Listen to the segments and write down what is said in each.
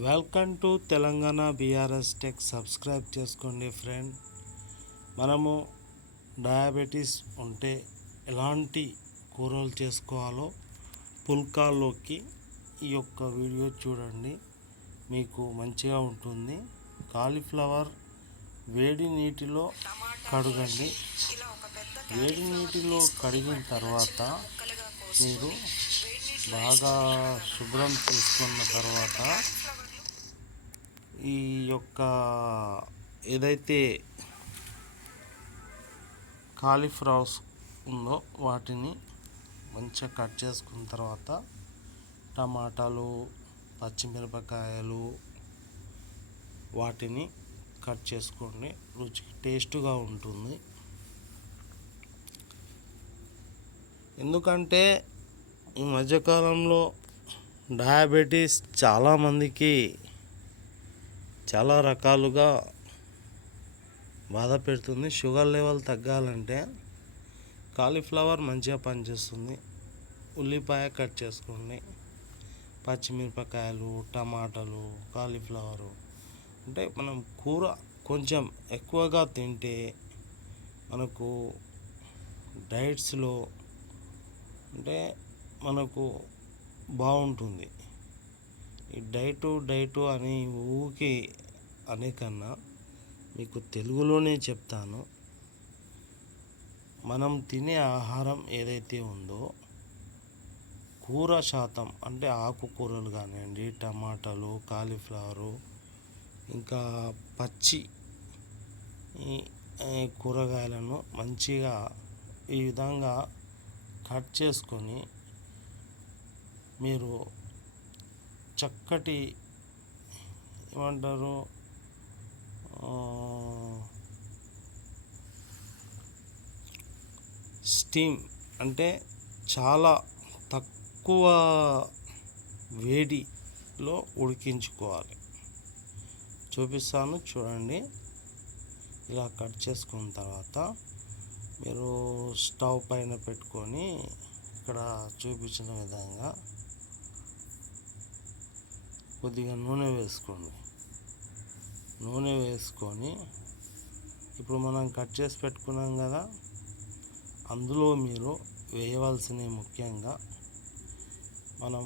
Welcome to Telangana BRS tech. Subscribe చేసుకోండి friend. మనము diabetes ఉంటే ఎలాంటి కూరలు చేసుకోవాలో పుల్కాల్లోకి ఈ యొక్క వీడియో చూడండి, మీకు మంచిగా ఉంటుంది. కాలీఫ్లవర్ వేడి నీటిలో కడగండి. వేడి నీటిలో కడిగిన తర్వాత మీరు బాగా శుభ్రం చేసుకున్న తర్వాత ఈ యొక్క ఏదైతే కాలీఫ్లవర్స్ ఉందో వాటిని మంచిగా కట్ చేసుకున్న తర్వాత టమాటాలు, పచ్చిమిరపకాయలు వాటిని కట్ చేసుకోండి. రుచికి టేస్ట్గా ఉంటుంది. ఎందుకంటే ఈ మధ్యకాలంలో డయాబెటీస్ చాలామందికి చాలా రకాలుగా బాధ పెడుతుంది. షుగర్ లెవెల్ తగ్గాలంటే కాలీఫ్లవర్ మంచిగా పనిచేస్తుంది. ఉల్లిపాయ కట్ చేసుకోండి, పచ్చిమిరపకాయలు, టమాటాలు, కాలీఫ్లవరు అంటే మనం కూర కొంచెం ఎక్కువగా తింటే మనకు డైట్స్లో అంటే మనకు బాగుంటుంది. ఈ డైటు అని ఊకి అనే కన్నా మీకు తెలుగులోనే చెప్తాను. మనం తినే ఆహారం ఏదైతే ఉందో కూర శాతం అంటే ఆకుకూరలు కానివ్వండి, టమాటాలు, కాలీఫ్లవరు, ఇంకా పచ్చి కూరగాయలను మంచిగా ఈ విధంగా కట్ చేసుకొని మీరు చక్కటి ఏమంటారు స్టీమ్ అంటే చాలా తక్కువ వేడిలో ఉడికించుకోవాలి. చూపిస్తాను చూడండి. ఇలా కట్ చేసుకున్న తర్వాత మీరు స్టవ్ పైన పెట్టుకొని ఇక్కడ చూపించిన విధంగా కొద్దిగా నూనె వేసుకోండి. నూనె వేసుకొని ఇప్పుడు మనం కట్ చేసి పెట్టుకున్నాం కదా, అందులో మీరు వేయవలసినవి ముఖ్యంగా మనం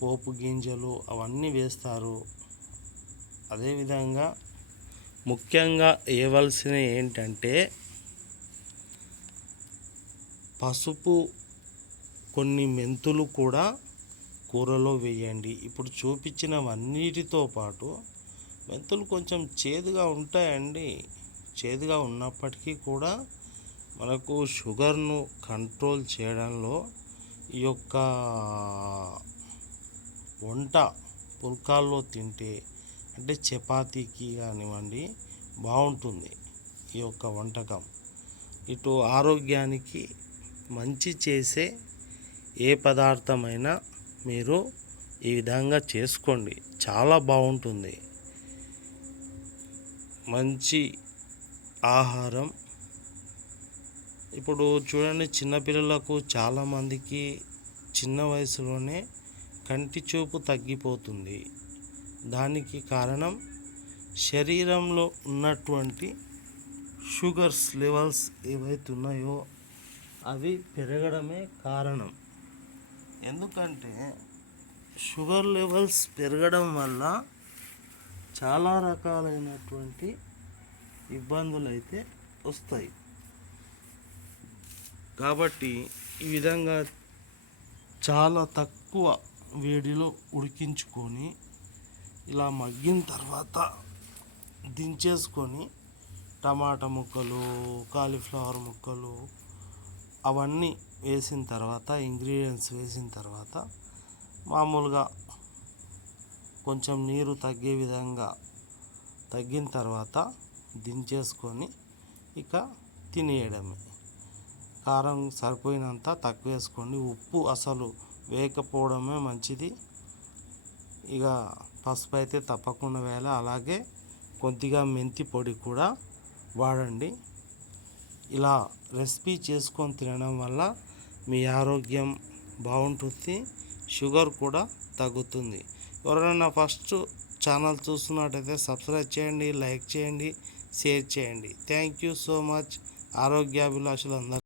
పోపు గింజలు అవన్నీ వేస్తారు. అదేవిధంగా ముఖ్యంగా వేయవలసినవి ఏంటంటే పసుపు, కొన్ని మెంతులు కూడా కూరలో వేయండి. ఇప్పుడు చూపించినవన్నిటితో పాటు మెంతులు కొంచెం చేదుగా ఉంటాయండి. చేదుగా ఉన్నప్పటికీ కూడా మనకు షుగర్ను కంట్రోల్ చేయడంలో ఈ యొక్క వంట పుల్కాల్లో తింటే అంటే చపాతీకి కానివ్వండి బాగుంటుంది. ఈ యొక్క వంటకం ఇటు ఆరోగ్యానికి మంచి చేసే ఏ పదార్థమైనా మీరు ఈ విధంగా చేసుకోండి, చాలా బాగుంటుంది. మంచి ఆహారం. ఇప్పుడు చూడండి, చిన్నపిల్లలకు చాలామందికి చిన్న వయసులోనే కంటి చూపు తగ్గిపోతుంది. దానికి కారణం శరీరంలో ఉన్నటువంటి షుగర్స్ లెవెల్స్ ఏవైతే ఉన్నాయో అవి పెరగడమే కారణం. ఎందుకంటే షుగర్ లెవెల్స్ పెరగడం వల్ల చాలా రకాలైనటువంటి ఇబ్బందులు అయితే వస్తాయి. కాబట్టి ఈ విధంగా చాలా తక్కువ వేడిలో ఉడికించుకొని ఇలా మగ్గిన తర్వాత దించేసుకొని టమాటా ముక్కలు, కాలీఫ్లవర్ ముక్కలు అవన్నీ వేసిన తర్వాత ఇంగ్రీడియంట్స్ వేసిన తర్వాత మామూలుగా కొంచెం నీరు తగ్గే విధంగా తగ్గిన తర్వాత దించేసుకొని ఇక తినేయడమే. కారం సరిపోయినంత తక్కువ వేసుకోండి. ఉప్పు అసలు వేయకపోవడమే మంచిది. ఇక పసుపు అయితే తప్పకుండా వేయాలి. అలాగే కొద్దిగా మెంతి పొడి కూడా వాడండి. ఇలా రెసిపీ చేసుకొని తినడం వల్ల మీ ఆరోగ్యం బాగుంటుంది, షుగర్ కూడా తగ్గుతుంది. ఎవరైనా ఫస్ట్ ఛానల్ చూస్తున్నట్టయితే సబ్స్క్రైబ్ చేయండి, లైక్ చేయండి, షేర్ చేయండి. Thank you so much. ఆరోగ్యాభిలాషులందరూ